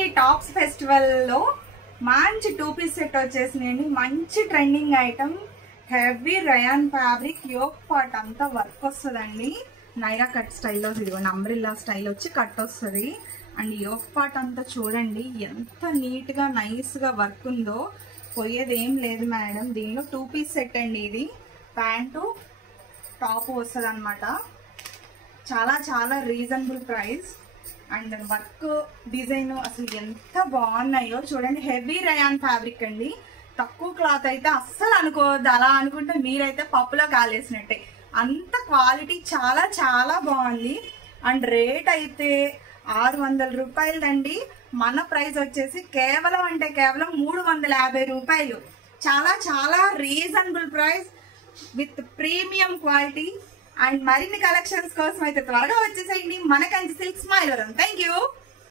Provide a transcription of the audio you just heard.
కంచిని tops festival లో మంచి 2 piece set వచ్చేసినాయండి. మంచి trending item, heavy rayon fabric, yoke part అంతా వర్క్ వస్తుందండి. నైరా కట్ స్టైల్లో ఇదిగోండి, అంబ్రిల్లా స్టైల్ వచ్చి కట్ వస్తుంది. అండ్ యోక్ పార్ట్ అంతా చూడండి ఎంత నీట్ గా నైస్ గా వర్క్ ఉందో. పోయేది ఏం లేదు మేడం. దీనిలో 2 పీస్ సెట్ అండి. ఇది ప్యాంటు టాప్ వస్తుంది అనమాట. చాలా చాలా reasonable price. And work design అసలు ఎంత బాగున్నాయో చూడండి. హెవీ రయాన్ ఫ్యాబ్రిక్ అండి. తక్కువ క్లాత్ అయితే అస్సలు అనుకోవద్దు. అలా అనుకుంటే మీరైతే పప్పులో కాలేసినట్టే. అంత క్వాలిటీ చాలా చాలా బాగుంది. అండ్ రేట్ అయితే 600 రూపాయలండి. మన ప్రైస్ వచ్చేసి కేవలం అంటే కేవలం 350 రూపాయలు. చాలా చాలా reasonable price with premium quality. And మరిన్ని కలెక్షన్స్ కోసం అయితే త్వరగా వచ్చేసేయండి మన కంచి సిల్క్ స్మైల్ వరం. Thank you.